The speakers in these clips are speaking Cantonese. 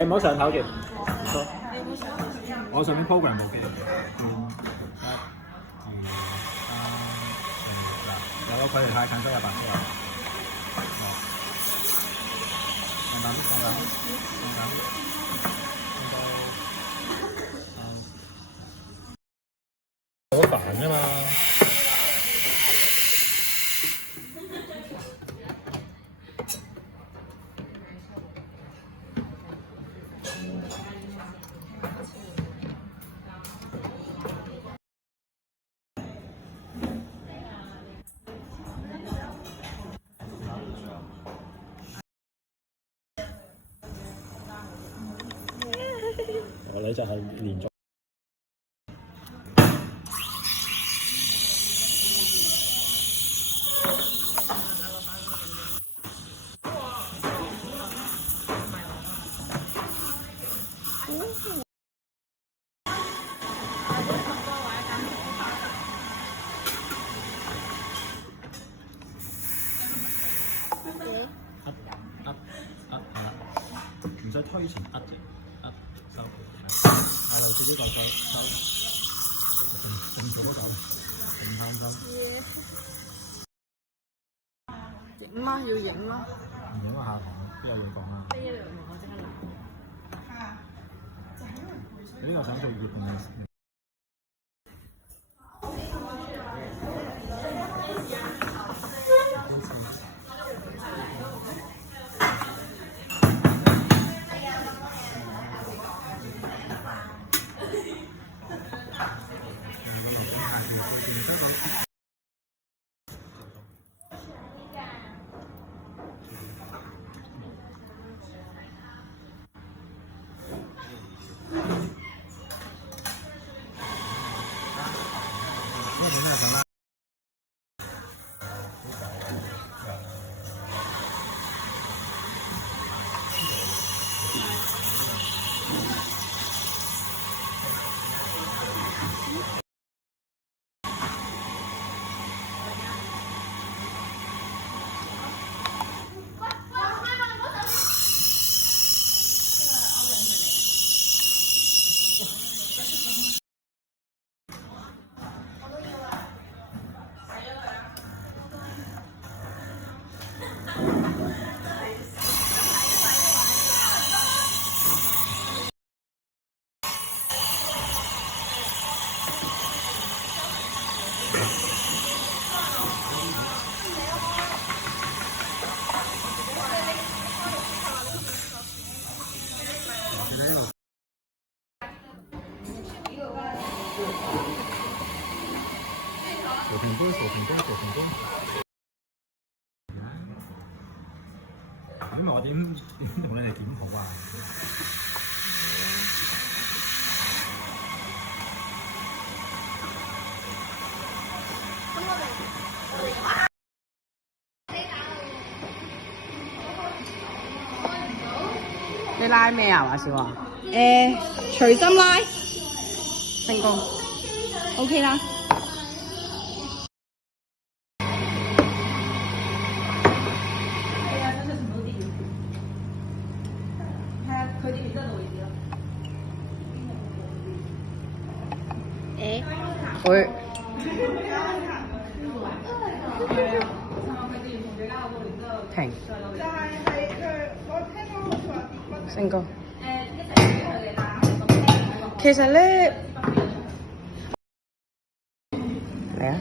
你唔好上頭住。我上面 program 部機。有個距離太近，都有白色。放等。好煩㗎嘛〜我呢就係連續。唔使推前握嘅，握收，係類似呢個收，定做都夠，定貪心。影嗎？要影嗎？唔影個下堂，邊有嘢講啊？你呢個想做月定係？成功。因為我點同你哋點好啊？你拉咩啊？華少啊？隨心拉，成功 ，OK 啦。會停，成功。其實咧，嚟啊！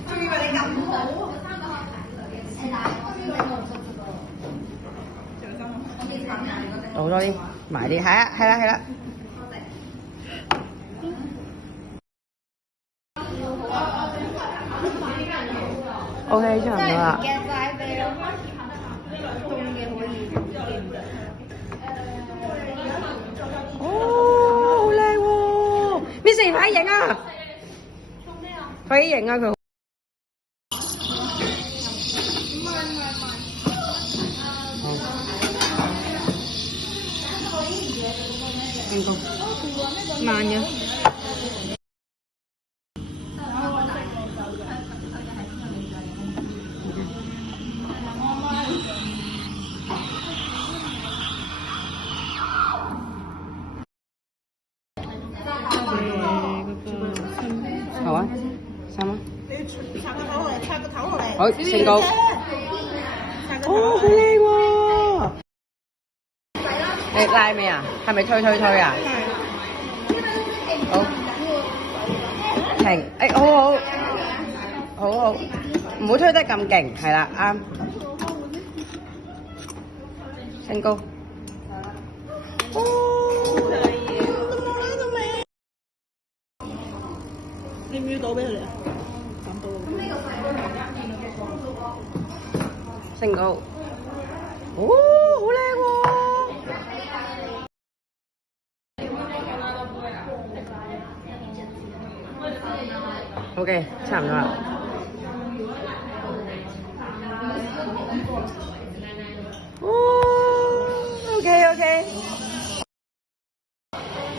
倒多啲，埋啲，係啊，係啦，係啦。OK， 差唔多啦。哦，好靚喎 ！Miss， 快影啊！快啲影啊佢！成功，慢嘅。好啊，三蚊。你要拆個頭落嚟，拆個頭落嚟。好，成功。哦，好靚喎！你拉咩啊？係咪推啊？好。停，誒，好，唔好推得咁勁，係啦，啱。升高。哦，你唔要倒俾佢哋啊？咁倒。升高。哦，好靚喎！OK， 差唔多啦。OK，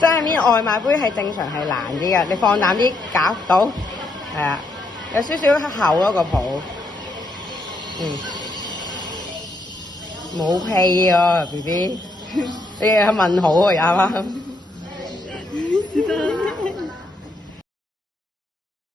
即係面外賣杯係正常係難啲嘅，你放膽啲搞到，係啊，有少少厚咯個泡，冇屁啊 BB， 你係問號啊，有嗎？